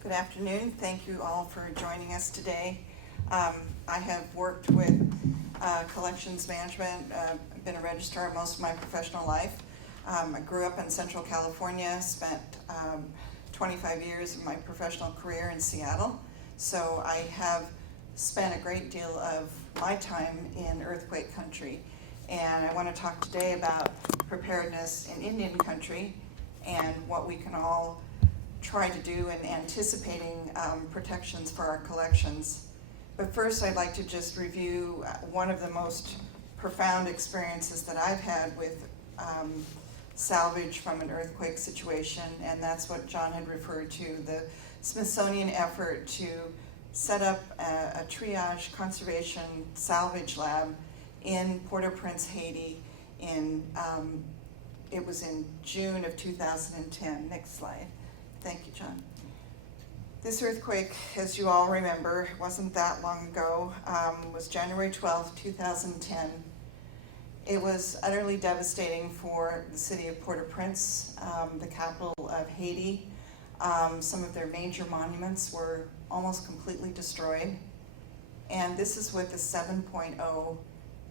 Good afternoon. Thank you all for joining us today. I have worked with collections management. I've been a registrar most of my professional life. I grew up in Central California, spent 25 years of my professional career in Seattle. So I have spent a great deal of my time in earthquake country. And I want to talk today about preparedness in Indian country and what we can all try to do in anticipating protections for our collections. But first, I'd like to just review one of the most profound experiences that I've had with salvage from an earthquake situation, and that's what John had referred to, the Smithsonian effort to set up a triage conservation salvage lab in Port-au-Prince, Haiti. It was in June of 2010. Next slide. Thank you, John. This earthquake, as you all remember, wasn't that long ago, was January 12th, 2010. It was utterly devastating for the city of Port-au-Prince, the capital of Haiti. Some of their major monuments were almost completely destroyed. And this is with a 7.0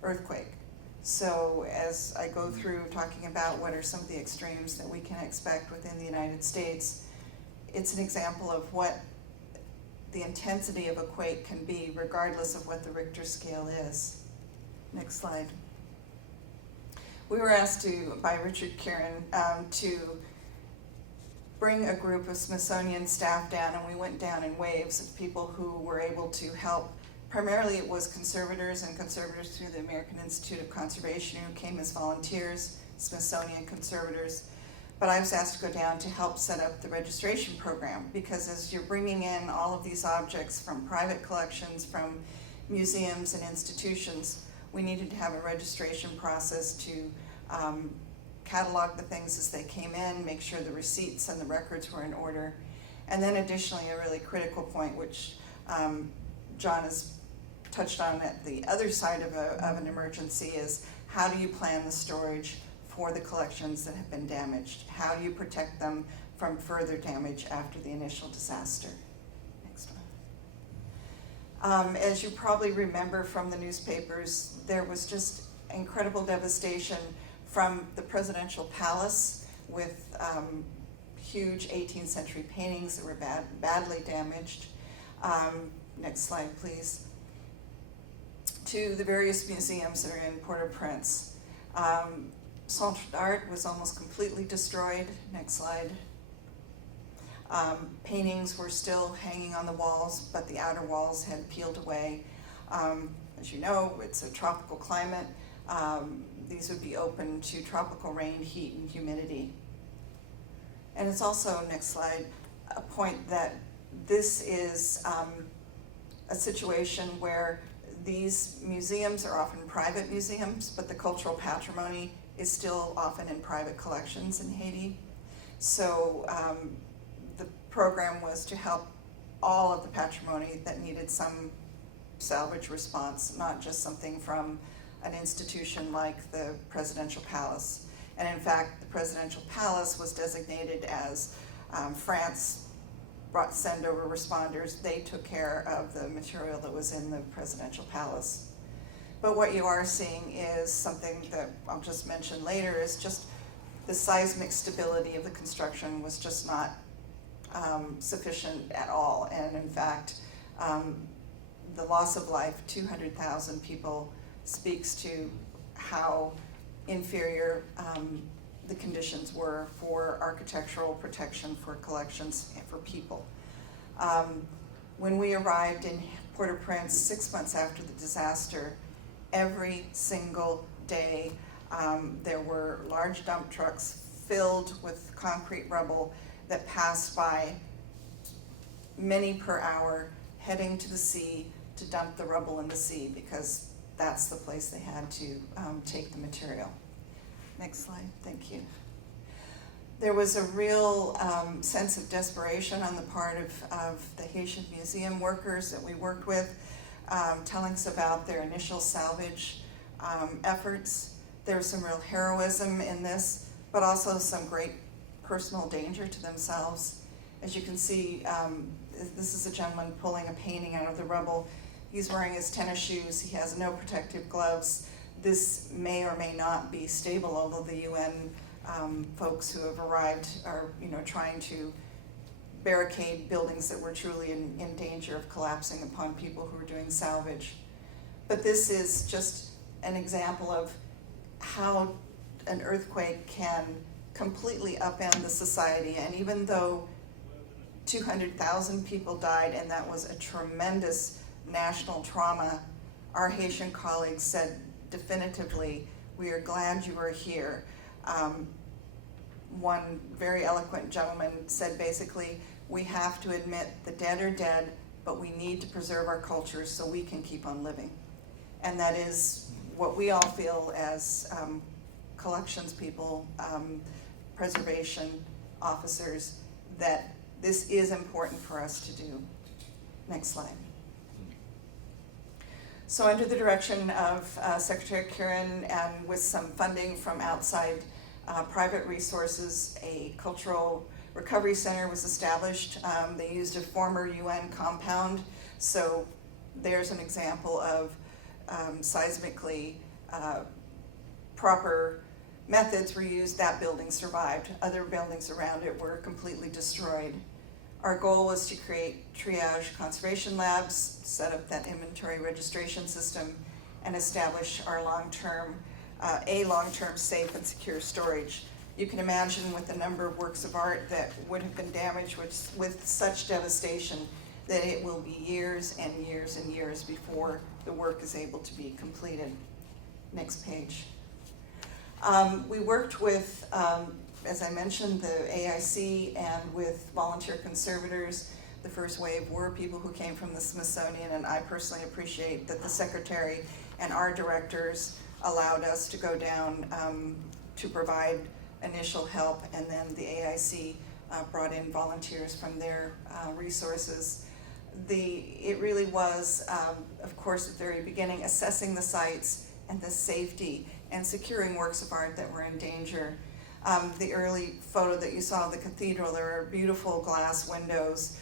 earthquake. So as I go through talking about what are some of the extremes that we can expect within the United States, it's an example of what the intensity of a quake can be regardless of what the Richter scale is. Next slide. We were asked by Richard Kieran to bring a group of Smithsonian staff down, and we went down in waves of people who were able to help. Primarily it was conservators and conservators through the American Institute of Conservation who came as volunteers, Smithsonian conservators. But I was asked to go down to help set up the registration program, because as you're bringing in all of these objects from private collections, from museums and institutions, we needed to have a registration process to catalog the things as they came in, make sure the receipts and the records were in order. And then additionally, a really critical point, which John has touched on at the other side of an emergency, is how do you plan the storage for the collections that have been damaged? How do you protect them from further damage after the initial disaster? Next one. As you probably remember from the newspapers, there was just incredible devastation from the presidential palace with huge 18th century paintings that were badly damaged. Next slide, please. To the various museums that are in Port-au-Prince. Centre d'Art was almost completely destroyed. Next slide. Paintings were still hanging on the walls, but the outer walls had peeled away. As you know, it's a tropical climate. These would be open to tropical rain, heat, and humidity. And it's also, next slide, a point that this is a situation where these museums are often private museums, but the cultural patrimony is still often in private collections in Haiti. So the program was to help all of the patrimony that needed some salvage response, not just something from an institution like the Presidential Palace. And in fact, the Presidential Palace was designated as France send over responders. They took care of the material that was in the Presidential Palace. But what you are seeing is something that I'll just mention later, is just the seismic stability of the construction was just not sufficient at all. And in fact, the loss of life, 200,000 people, speaks to how inferior the conditions were for architectural protection, for collections, and for people. When we arrived in Port-au-Prince 6 months after the disaster, every single day there were large dump trucks filled with concrete rubble that passed by, many per hour, heading to the sea to dump the rubble in the sea, because that's the place they had to take the material. Next slide, thank you. There was a real sense of desperation on the part of the Haitian museum workers that we worked with, telling us about their initial salvage efforts. There was some real heroism in this, but also some great personal danger to themselves. As you can see, this is a gentleman pulling a painting out of the rubble. He's wearing his tennis shoes. He has no protective gloves. This may or may not be stable, although the UN folks who have arrived are, trying to barricade buildings that were truly in danger of collapsing upon people who are doing salvage. But this is just an example of how an earthquake can completely upend the society. And even though 200,000 people died, and that was a tremendous national trauma, our Haitian colleagues said definitively, "We are glad you are here." One very eloquent gentleman said basically, "We have to admit the dead are dead, but we need to preserve our cultures so we can keep on living." And that is what we all feel as collections people, preservation officers, that this is important for us to do. Next slide. So under the direction of Secretary Kieran, and with some funding from outside private resources, a cultural recovery center was established. They used a former UN compound, so there's an example of seismically proper methods were used. That building survived. Other buildings around it were completely destroyed. Our goal was to create triage conservation labs, set up that inventory registration system, and establish our long-term safe and secure storage. You can imagine with the number of works of art that would have been damaged with such devastation, that it will be years and years and years before the work is able to be completed. Next page. We worked with, as I mentioned, the AIC and with volunteer conservators. The first wave were people who came from the Smithsonian, and I personally appreciate that the secretary and our directors allowed us to go down to provide initial help, and then the AIC brought in volunteers from their resources. It really was, of course, at the very beginning, assessing the sites and the safety and securing works of art that were in danger. The early photo that you saw of the cathedral, there are beautiful glass windows.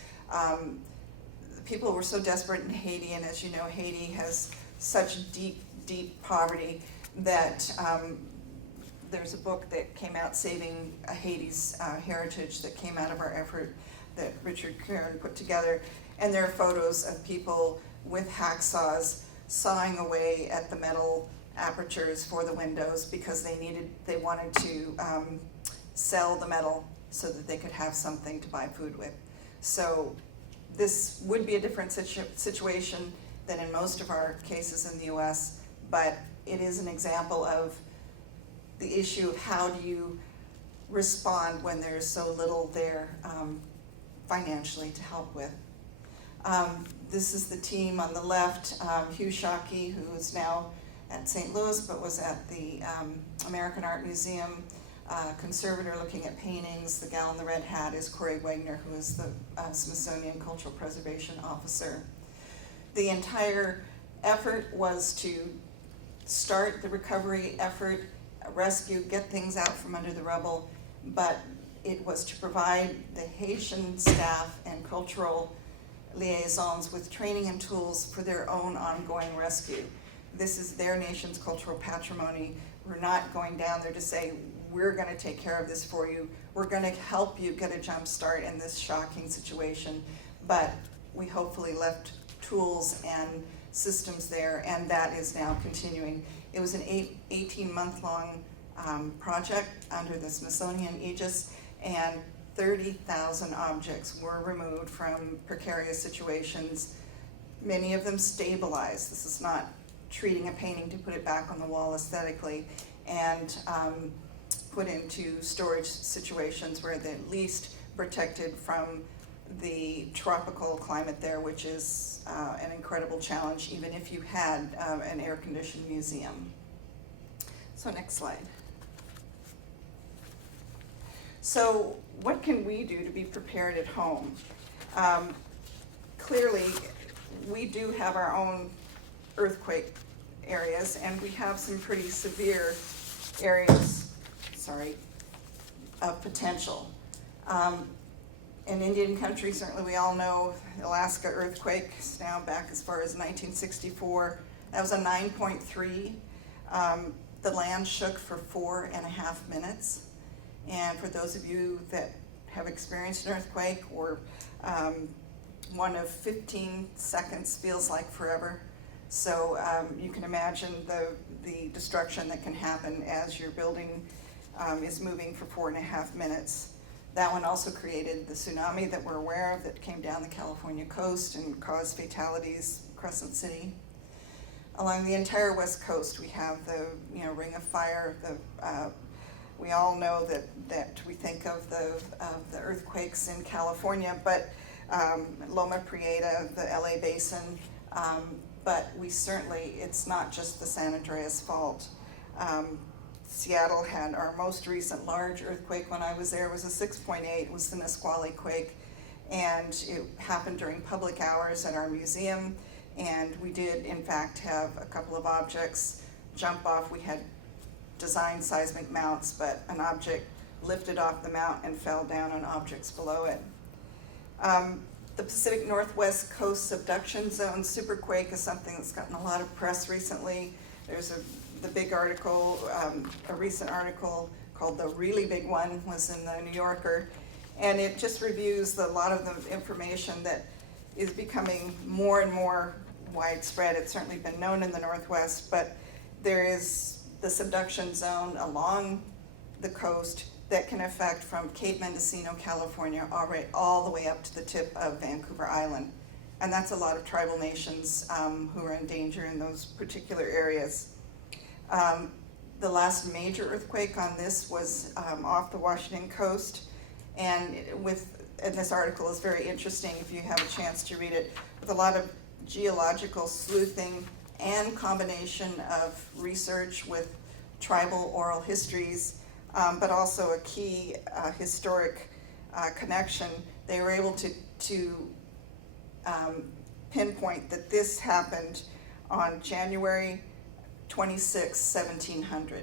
People were so desperate in Haiti, and as you know, Haiti has such deep, deep poverty that there's a book that came out, Saving Haiti's Heritage, that came out of our effort that Richard Kieran put together. And there are photos of people with hacksaws sawing away at the metal apertures for the windows because they wanted to sell the metal so that they could have something to buy food with. So this would be a different situation than in most of our cases in the US, but it is an example of the issue of how do you respond when there's so little there financially to help with. This is the team on the left, Hugh Shockey, who is now at St. Louis, but was at the American Art Museum, conservator looking at paintings. The gal in the red hat is Corey Wagner, who is the Smithsonian Cultural Preservation Officer. The entire effort was to start the recovery effort, rescue, get things out from under the rubble, but it was to provide the Haitian staff and cultural liaisons with training and tools for their own ongoing rescue. This is their nation's cultural patrimony. We're not going down there to say, we're going to take care of this for you. We're going to help you get a jump start in this shocking situation. But we hopefully left tools and systems there, and that is now continuing. It was an 18-month-long project under the Smithsonian aegis, and 30,000 objects were removed from precarious situations, many of them stabilized. This is not treating a painting to put it back on the wall aesthetically, and put into storage situations where they're at least protected from the tropical climate there, which is an incredible challenge, even if you had an air-conditioned museum. So next slide. So what can we do to be prepared at home? Clearly, we do have our own earthquake areas, and we have some pretty severe areas, of potential. In Indian country, certainly we all know Alaska earthquake is now back as far as 1964. That was a 9.3. The land shook for 4.5 minutes. And for those of you that have experienced an earthquake, or one of 15 seconds feels like forever. So you can imagine the destruction that can happen as your building is moving for 4.5 minutes. That one also created the tsunami that we're aware of that came down the California coast and caused fatalities in Crescent City. Along the entire west coast, we have the Ring of Fire. We all know that we think of the earthquakes in California, but Loma Prieta, the LA Basin, but we certainly, it's not just the San Andreas Fault. Seattle had our most recent large earthquake when I was there. It was a 6.8, it was the Nisqually quake, and it happened during public hours at our museum, and we did in fact have a couple of objects jump off. We had designed seismic mounts, but an object lifted off the mount and fell down on objects below it. The Pacific Northwest Coast Subduction Zone superquake is something that's gotten a lot of press recently. There's the big article, a recent article called The Really Big One was in the New Yorker, and it just reviews a lot of the information that is becoming more and more widespread. It's certainly been known in the Northwest, but there is the subduction zone along the coast that can affect from Cape Mendocino, California, all the way up to the tip of Vancouver Island. And that's a lot of tribal nations who are in danger in those particular areas. The last major earthquake on this was off the Washington coast, and this article is very interesting if you have a chance to read it, with a lot of geological sleuthing and combination of research with tribal oral histories, but also a key historic connection. They were able to pinpoint that this happened on January 26, 1700.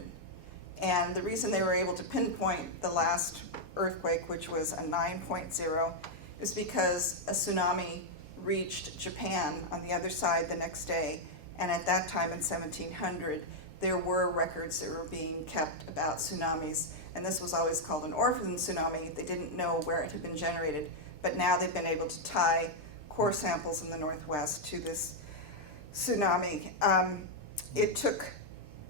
And the reason they were able to pinpoint the last earthquake, which was a 9.0, is because a tsunami reached Japan on the other side the next day. And at that time in 1700, there were records that were being kept about tsunamis. And this was always called an orphan tsunami. They didn't know where it had been generated. But now they've been able to tie core samples in the Northwest to this tsunami. It took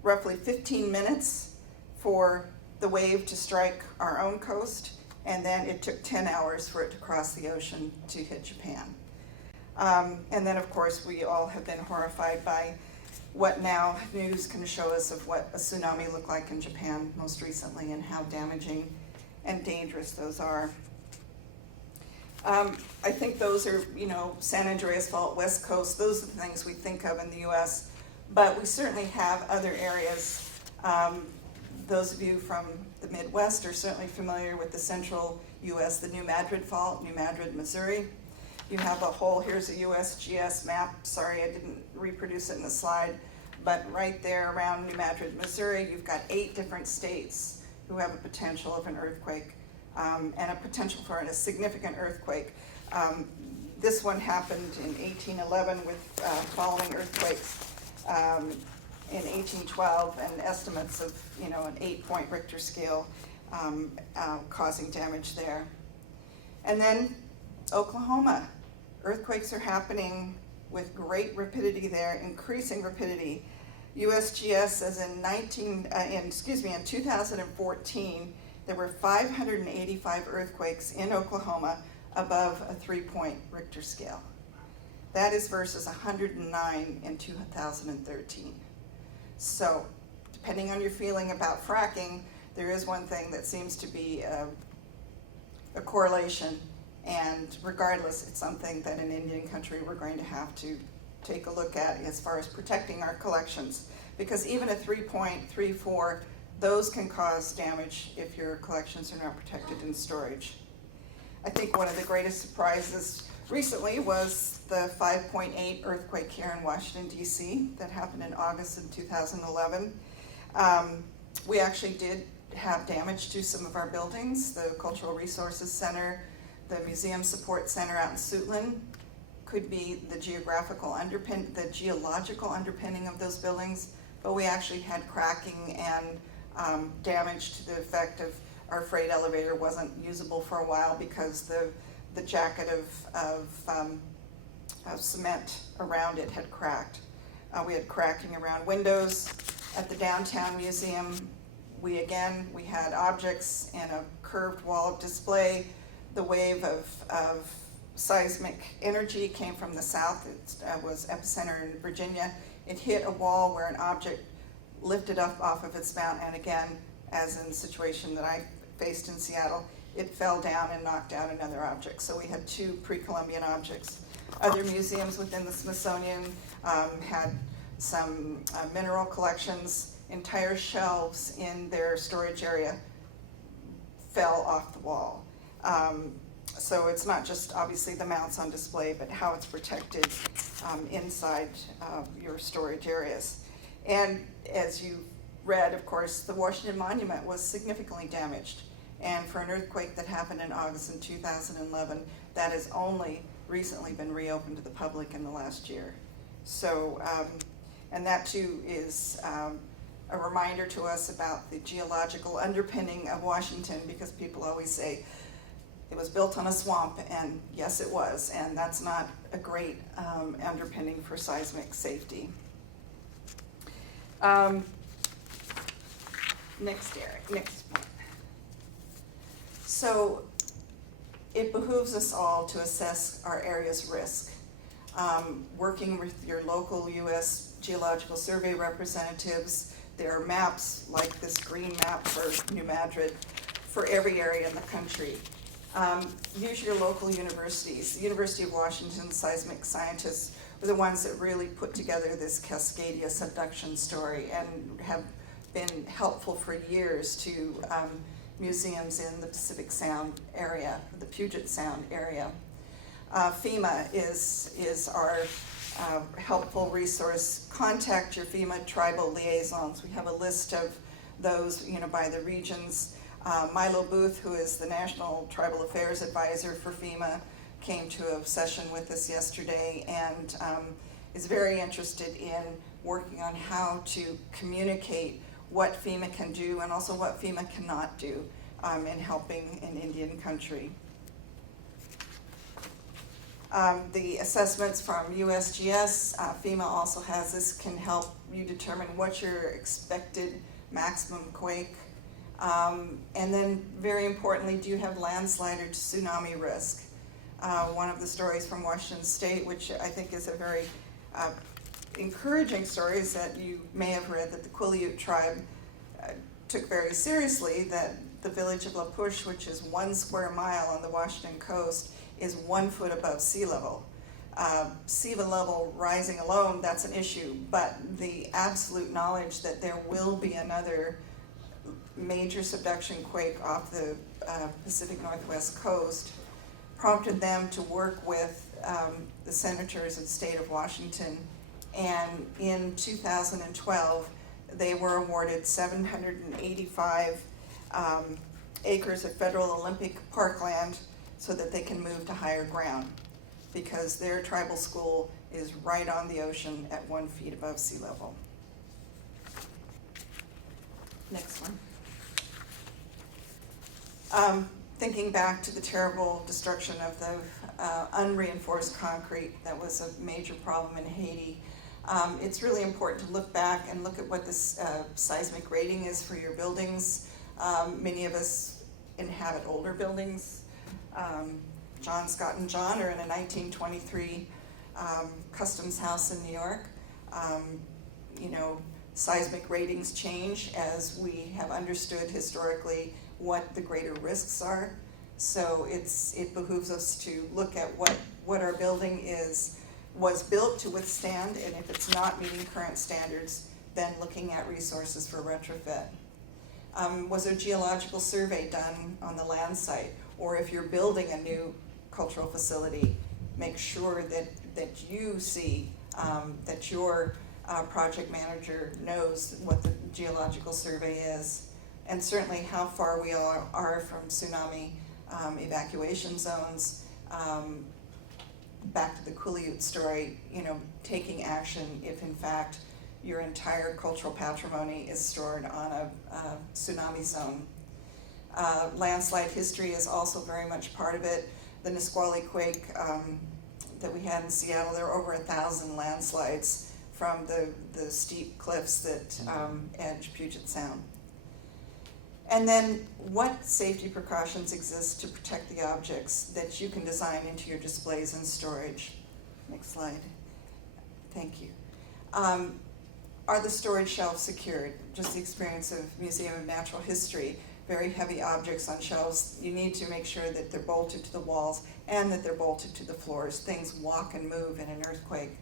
roughly 15 minutes for the wave to strike our own coast, and then it took 10 hours for it to cross the ocean to hit Japan. And then, of course, we all have been horrified by what now news can show us of what a tsunami looked like in Japan most recently and how damaging and dangerous those are. I think those are, San Andreas Fault, West Coast, those are the things we think of in the U.S., but we certainly have other areas. Those of you from the Midwest are certainly familiar with the central U.S., the New Madrid Fault, New Madrid, Missouri. You have here's a USGS map. Sorry, I didn't reproduce it in the slide, but right there around New Madrid, Missouri, you've got 8 different states who have a potential of an earthquake and a potential for a significant earthquake. This one happened in 1811 with following earthquakes in 1812, and estimates of an 8-point Richter scale causing damage there. And then Oklahoma, earthquakes are happening with great rapidity there, increasing rapidity. USGS says in 2014, there were 585 earthquakes in Oklahoma above a 3-point Richter scale. That is versus 109 in 2013. So, depending on your feeling about fracking, there is one thing that seems to be a correlation, and regardless, it's something that in Indian country we're going to have to take a look at as far as protecting our collections, because even a 3.34, those can cause damage if your collections are not protected in storage. I think one of the greatest surprises recently was the 5.8 earthquake here in Washington, D.C. that happened in August of 2011. We actually did have damage to some of our buildings. The Cultural Resources Center, The Museum Support Center out in Suitland could be the geological underpinning of those buildings, but we actually had cracking and damage to the effect of our freight elevator wasn't usable for a while because the jacket of cement around it had cracked. We had cracking around windows. At the downtown museum, we had objects in a curved wall display. The wave of seismic energy came from the south. It was epicenter in Virginia. It hit a wall where an object lifted up off of its mount, and again, as in the situation that I faced in Seattle, it fell down and knocked out another object. So we had two pre-Columbian objects. Other museums within the Smithsonian had some mineral collections. Entire shelves in their storage area fell off the wall. So it's not just obviously the mounts on display, but how it's protected inside your storage areas. And as you read, of course, the Washington Monument was significantly damaged. And for an earthquake that happened in August in 2011, that has only recently been reopened to the public in the last year. So, and that too is a reminder to us about the geological underpinning of Washington, because people always say it was built on a swamp, and yes it was, and that's not a great underpinning for seismic safety. Next point. So it behooves us all to assess our area's risk. Working with your local U.S. Geological Survey representatives, there are maps like this green map for New Madrid for every area in the country. Use your local universities. The University of Washington seismic scientists were the ones that really put together this Cascadia subduction story and have been helpful for years to museums in the Pacific Sound area, the Puget Sound area. FEMA is our helpful resource. Contact your FEMA tribal liaisons. We have a list of those, by the regions. Milo Booth, who is the National Tribal Affairs Advisor for FEMA, came to a session with us yesterday and is very interested in working on how to communicate what FEMA can do and also what FEMA cannot do in helping in Indian country. The assessments from USGS, FEMA also has this, can help you determine what's your expected maximum quake. And then very importantly, do you have landslide or tsunami risk? One of the stories from Washington State, which I think is a very encouraging story, is that you may have read that the Quileute tribe took very seriously that the village of La Push, which is 1 square mile on the Washington coast, is 1 foot above sea level. Sea level rising alone, that's an issue, but the absolute knowledge that there will be another major subduction quake off the Pacific Northwest coast prompted them to work with the senators of the state of Washington, and in 2012 they were awarded 785 acres of federal Olympic parkland so that they can move to higher ground, because their tribal school is right on the ocean at 1 feet above sea level. Next one. Thinking back to the terrible destruction of the unreinforced concrete that was a major problem in Haiti, it's really important to look back and look at what this seismic rating is for your buildings. Many of us inhabit older buildings. John, Scott, and John are in a 1923 customs house in New York. Seismic ratings change as we have understood historically what the greater risks are. So it behooves us to look at what our building was built to withstand, and if it's not meeting current standards, then looking at resources for retrofit. Was a geological survey done on the land site? Or if you're building a new cultural facility, make sure that you see that your project manager knows what the geological survey is, and certainly how far we are from tsunami evacuation zones, back to the Quileute story, taking action if in fact your entire cultural patrimony is stored on a tsunami zone. Landslide history is also very much part of it. The Nisqually quake that we had in Seattle, there were over 1,000 landslides from the steep cliffs that edge Puget Sound. And then what safety precautions exist to protect the objects that you can design into your displays and storage? Next slide. Thank you. Are the storage shelves secured? Just the experience of Museum of Natural History, very heavy objects on shelves. You need to make sure that they're bolted to the walls and that they're bolted to the floors. Things walk and move in an earthquake.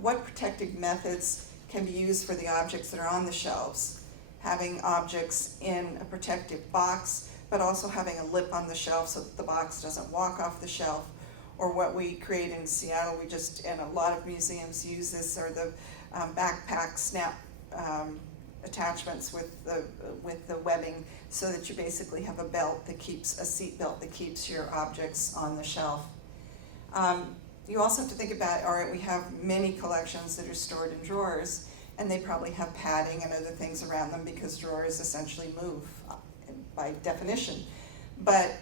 What protective methods can be used for the objects that are on the shelves? Having objects in a protective box, but also having a lip on the shelf so that the box doesn't walk off the shelf. Or what we create in Seattle, and a lot of museums use this, are the backpack snap attachments with the webbing, so that you basically have a seat belt that keeps your objects on the shelf. You also have to think about, all right, we have many collections that are stored in drawers, and they probably have padding and other things around them because drawers essentially move by definition. But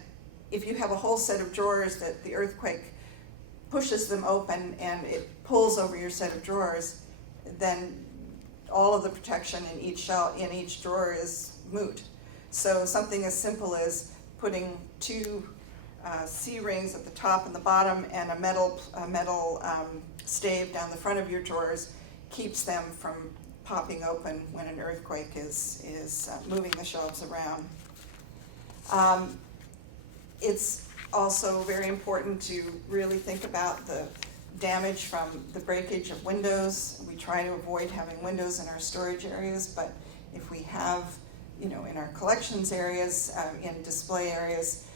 if you have a whole set of drawers that the earthquake pushes them open and it pulls over your set of drawers, then all of the protection in each drawer is moot. So something as simple as putting two C-rings at the top and the bottom and a metal stave down the front of your drawers keeps them from popping open when an earthquake is moving the shelves around. It's also very important to really think about the damage from the breakage of windows. We try to avoid having windows in our storage areas, but if we have, in our collections areas, in display areas,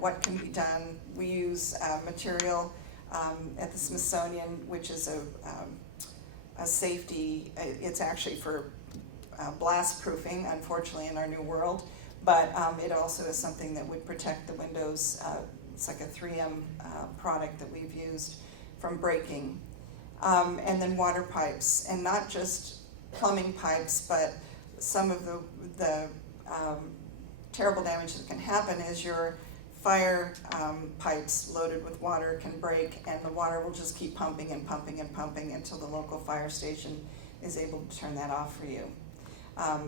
what can be done? We use material at the Smithsonian, which is a safety. It's actually for blast proofing, unfortunately, in our new world, but it also is something that would protect the windows. It's like a 3M product that we've used from breaking. And then water pipes, and not just plumbing pipes, but some of the terrible damage that can happen is your fire pipes loaded with water can break, and the water will just keep pumping and pumping and pumping until the local fire station is able to turn that off for you.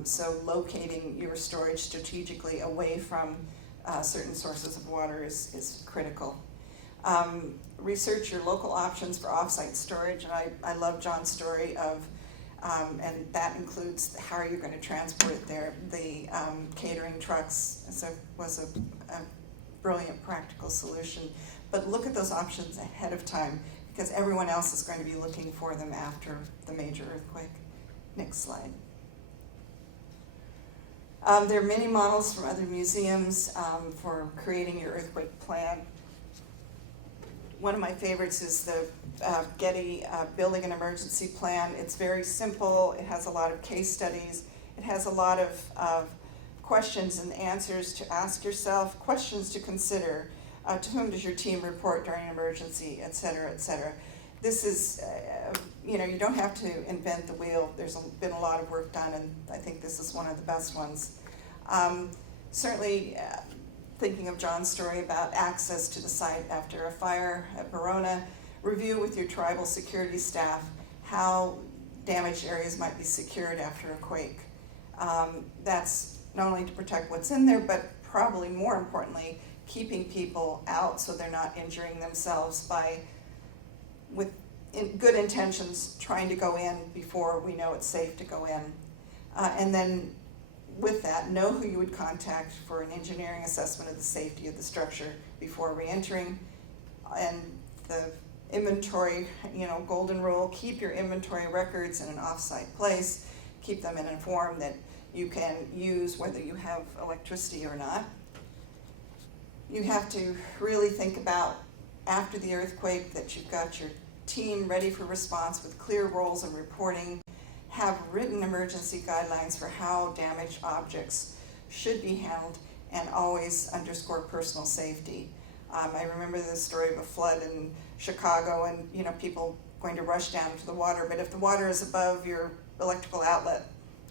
So locating your storage strategically away from certain sources of water is critical. Research your local options for offsite storage, and I love John's story of, and that includes how are you going to transport it there. The catering trucks was a brilliant practical solution, but look at those options ahead of time because everyone else is going to be looking for them after the major earthquake. Next slide. There are many models from other museums for creating your earthquake plan. One of my favorites is the Getty Building an Emergency Plan. It's very simple. It has a lot of case studies. It has a lot of questions and answers to ask yourself, questions to consider. To whom does your team report during an emergency, et cetera, et cetera. This is, you don't have to invent the wheel. There's been a lot of work done, and I think this is one of the best ones. Certainly, thinking of John's story about access to the site after a fire at Verona, review with your tribal security staff how damaged areas might be secured after a quake. That's not only to protect what's in there, but probably more importantly, keeping people out so they're not injuring themselves by, with good intentions, trying to go in before we know it's safe to go in. And then with that, know who you would contact for an engineering assessment of the safety of the structure before re-entering. And the inventory, golden rule, keep your inventory records in an off-site place, keep them in a form that you can use whether you have electricity or not. You have to really think about, after the earthquake, that you've got your team ready for response with clear roles of reporting, have written emergency guidelines for how damaged objects should be handled, and always underscore personal safety. I remember the story of a flood in Chicago and, you know, people going to rush down to the water, but if the water is above your electrical outlet,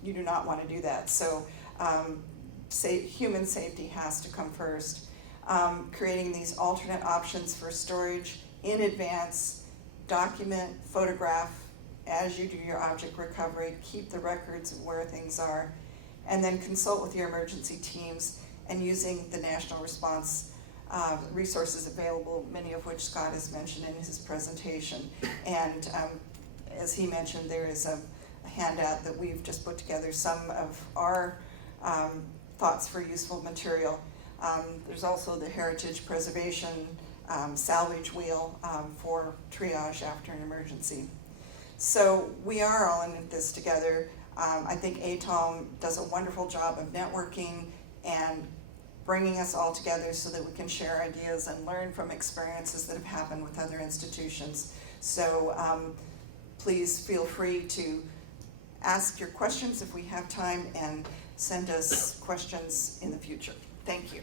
you do not want to do that. So human safety has to come first. Creating these alternate options for storage in advance, document, photograph as you do your object recovery, keep the records of where things are, and then consult with your emergency teams and using the national response resources available, many of which Scott has mentioned in his presentation. And as he mentioned, there is a handout that we've just put together, some of our thoughts for useful material. There's also the heritage preservation salvage wheel for triage after an emergency. So we are all in this together. I think ATALM does a wonderful job of networking and bringing us all together so that we can share ideas and learn from experiences that have happened with other institutions. So please feel free to ask your questions if we have time, and send us questions in the future. Thank you.